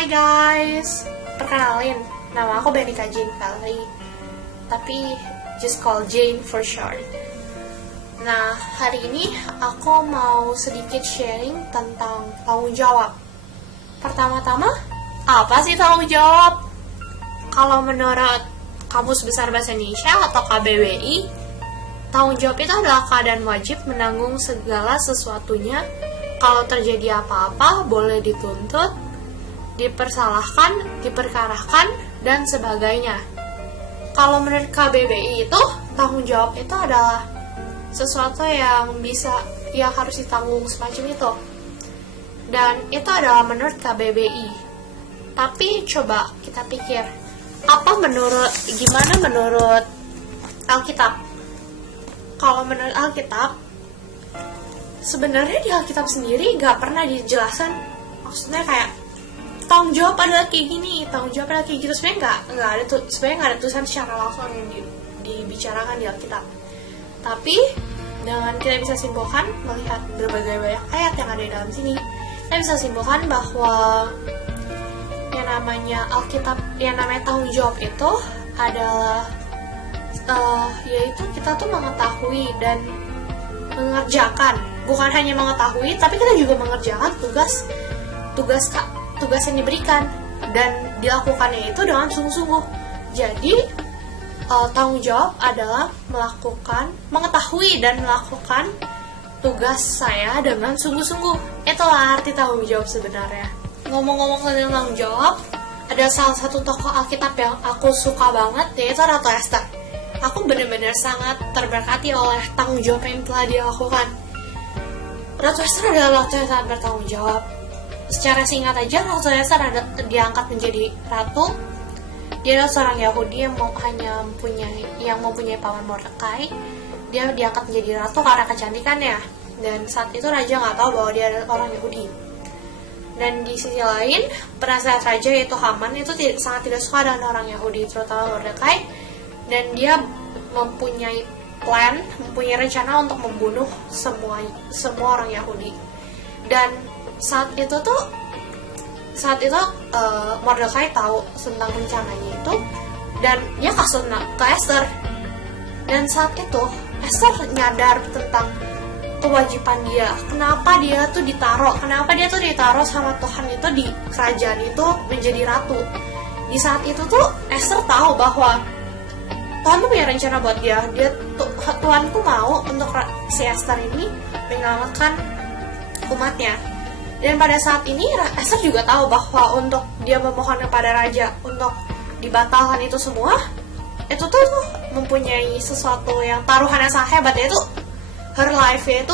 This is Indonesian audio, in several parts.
Hai guys, perkenalin, nama aku Benika Jane Valerie, tapi just call Jane for short. Nah, hari ini aku mau sedikit sharing tentang tanggung jawab. Pertama-tama, apa sih tanggung jawab? Kalau menurut Kamus Besar Bahasa Indonesia atau KBBI, tanggung jawab itu adalah keadaan wajib menanggung segala sesuatunya. Kalau terjadi apa-apa, boleh dituntut, dipersalahkan, diperkarakan, dan sebagainya. Kalau menurut KBBI itu, tanggung jawab itu adalah sesuatu yang harus ditanggung semacam itu. Dan itu adalah menurut KBBI. Tapi coba kita pikir, gimana menurut Alkitab? Kalau menurut Alkitab, sebenarnya di Alkitab sendiri gak pernah dijelaskan, maksudnya kayak tanggung jawab adalah kayak gini, tanggung jawab adalah kayak gitu. Sebenarnya nggak ada tulisan secara langsung yang dibicarakan di Alkitab. Tapi dengan kita bisa simpulkan melihat berbagai banyak ayat yang ada di dalam sini, kita bisa simpulkan bahwa yang namanya Alkitab, yang namanya tanggung jawab itu adalah yaitu kita tuh mengetahui dan mengerjakan, bukan hanya mengetahui, tapi kita juga mengerjakan tugas yang diberikan dan dilakukannya itu dengan sungguh-sungguh. Jadi tanggung jawab adalah mengetahui dan melakukan tugas saya dengan sungguh-sungguh. Itulah arti tanggung jawab sebenarnya. Ngomong-ngomong tentang tanggung jawab, ada salah satu tokoh Alkitab yang aku suka banget, yaitu Ratu Esther. Aku benar-benar sangat terberkati oleh tanggung jawab yang telah dia lakukan. Ratu Esther adalah ratu yang sangat bertanggung jawab. Secara singkat aja, Ratu Esther diangkat menjadi ratu. Dia adalah seorang Yahudi yang mempunyai paman Mordekai. Dia diangkat menjadi ratu karena kecantikannya. Dan saat itu raja nggak tahu bahwa dia adalah orang Yahudi. Dan di sisi lain, penasehat raja yaitu Haman itu sangat tidak suka dengan orang Yahudi, terutama Mordekai. Dan dia mempunyai rencana untuk membunuh semua orang Yahudi. Dan saat itu Mordekai tahu tentang rencananya itu, dan dia kasih ke Esther. Dan saat itu Esther nyadar tentang kewajiban dia. Kenapa dia tuh ditaruh sama Tuhan itu di kerajaan itu menjadi ratu. Di saat itu tuh Esther tahu bahwa Tuhan tuh punya rencana buat dia. Tuhan tuh mau untuk si Esther ini menyelamatkan umatnya. Dan pada saat ini Esther juga tahu bahwa untuk dia memohon kepada raja untuk dibatalkan itu semua, itu tuh mempunyai sesuatu yang taruhan yang sangat hebat, yaitu her life, yaitu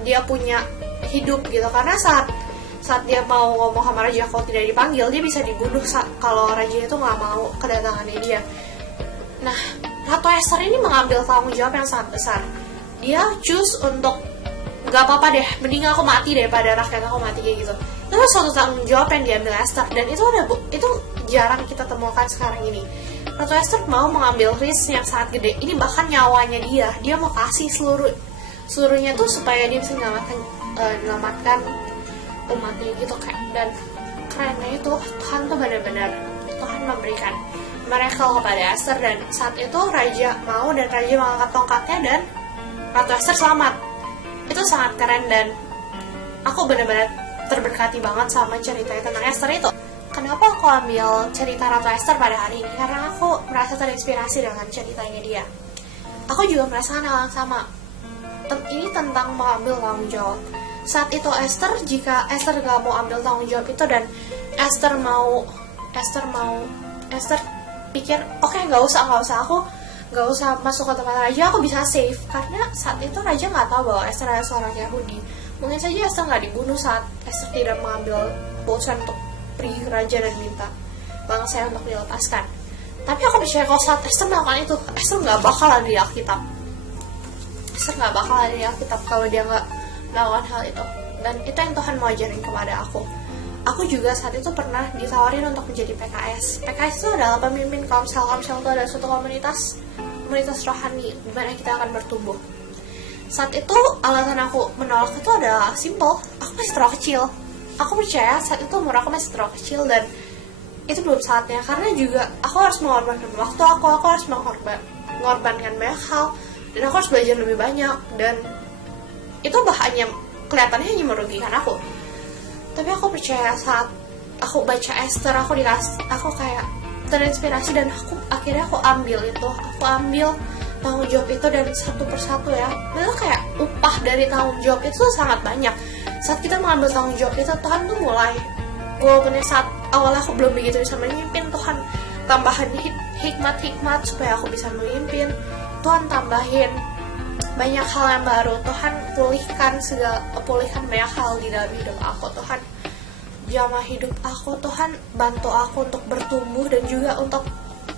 dia punya hidup gitu. Karena saat dia mau ngomong sama raja kalau tidak dipanggil, dia bisa dibunuh kalau raja itu nggak mau kedatangannya dia. Nah, Ratu Esther ini mengambil tanggung jawab yang sangat besar. Dia choose untuk gak apa-apa deh, mending aku mati daripada rakyat aku mati kayak gitu. Itu suatu tanggung jawab yang diambil Esther, dan itu jarang kita temukan sekarang ini. Ratu Esther mau mengambil risk yang sangat gede. Ini bahkan nyawanya dia mau kasih seluruhnya tuh supaya dia bisa menyelamatkan umatnya gitu kan. Dan kerennya itu Tuhan tuh benar-benar Tuhan memberikan mereka kepada Esther, dan saat itu raja mau, dan raja mengangkat tongkatnya dan Ratu Esther selamat. Itu sangat keren, dan aku benar-benar terberkati banget sama cerita tentang Esther itu. Kenapa aku ambil cerita Ratu Esther pada hari ini? Karena aku merasa terinspirasi dengan ceritanya dia. Aku juga merasakan hal yang sama. Ini tentang mengambil tanggung jawab. Saat itu jika Esther gak mau ambil tanggung jawab itu, dan Esther pikir, oke, nggak usah, aku nggak usah masuk ke tempat raja, aku bisa save. Karena saat itu raja nggak tahu bahwa Esther adalah seorang Yahudi. Mungkin saja Esther nggak dibunuh saat Esther tidak mengambil keputusan untuk pergi ke raja dan minta bangsa saya untuk dilepaskan. Tapi aku percaya kalau saat Esther melakukan itu, Esther nggak bakal ada di Alkitab. Kalau dia nggak melakukan hal itu. Dan itu yang Tuhan mau ajarin kepada aku. Aku juga saat itu pernah ditawarin untuk menjadi PKS. PKS itu adalah pemimpin Komsel. Komsel itu adalah suatu komunitas rohani di mana kita akan bertumbuh. Saat itu alasan aku menolak itu adalah simple. Aku masih terlalu kecil. Aku percaya saat itu umur aku masih terlalu kecil, dan itu belum saatnya, karena juga aku harus mengorbankan waktu aku harus mengorbankan banyak hal, dan aku harus belajar lebih banyak, dan itu hanya kelihatannya hanya merugikan aku. Tapi aku percaya saat aku baca Esther, aku kayak terinspirasi, dan akhirnya aku ambil tanggung jawab itu, dan satu persatu ya, itu kayak upah dari tanggung jawab itu sangat banyak. Saat kita mengambil tanggung jawab itu, Tuhan tuh mulai, walaupun saat awalnya aku belum begitu bisa memimpin, Tuhan tambahan hikmat supaya aku bisa memimpin. Tuhan tambahin banyak hal yang baru. Tuhan pulihkan banyak hal di dalam hidup aku. Tuhan jamah hidup aku. Tuhan bantu aku untuk bertumbuh dan juga untuk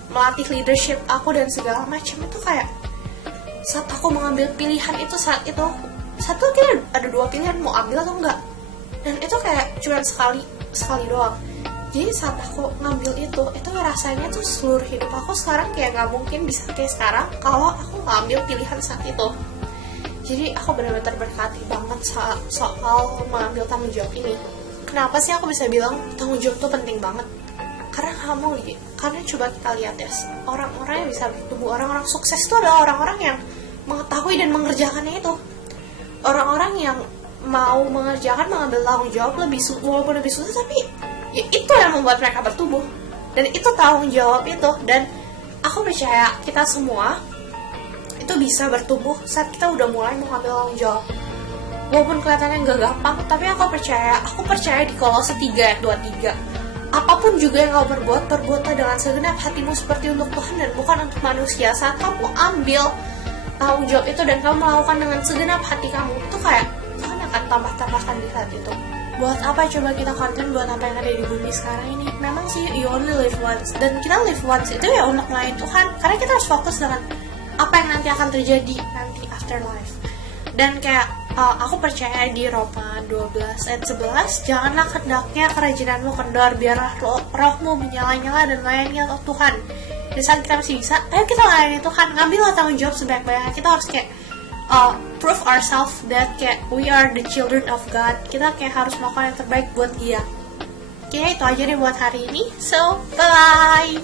melatih leadership aku dan segala macam. Itu kayak saat aku mengambil pilihan itu, saat itu satu kita ada dua pilihan, mau ambil atau enggak, dan itu kayak cuma sekali doang. Jadi saat aku ngambil itu rasanya tuh seluruh hidup aku sekarang kayak nggak mungkin bisa kayak sekarang kalau aku ngambil pilihan saat itu. Jadi aku benar-benar terberkati banget soal mengambil tanggung jawab ini. Kenapa sih aku bisa bilang tanggung jawab itu penting banget? Karena coba kita lihat ya, orang-orang yang bisa bertumbuh, orang-orang sukses itu adalah orang-orang yang mengetahui dan mengerjakannya itu. Orang-orang yang mau mengambil tanggung jawab walaupun lebih susah, tapi ya itu yang membuat mereka bertumbuh, dan itu tanggung jawab itu. Dan aku percaya kita semua itu bisa bertumbuh saat kita udah mulai mengambil tanggung jawab. Walaupun kelihatannya gak gampang, tapi aku percaya di Kolose 3 ayat 23. Apapun juga yang kau perbuatlah dengan segenap hatimu seperti untuk Tuhan dan bukan untuk manusia. Saat kamu ambil tanggung jawab itu dan kamu melakukan dengan segenap hati kamu, itu kayak Tuhan akan tambahkan di saat itu. Buat apa coba kita konten buat apa yang ada di bumi sekarang ini? Memang sih you only live once, dan kita live once itu ya untuk melayani Tuhan, karena kita harus fokus dengan apa yang nanti akan terjadi nanti afterlife. Dan kayak aku percaya di Roma 12 ayat 11, janganlah hendaknya kerajinanmu kendor, biarlah rohmu menyala-nyala dan melayani Tuhan. Di saat kita masih bisa, ayo kita layani Tuhan, ngambillah tanggung jawab sebanyak-banyaknya. Kita harus kayak prove ourselves that kayak we are the children of God. Kita kayak harus melakukan yang terbaik buat Dia. Oke, itu aja deh buat hari ini. So, bye!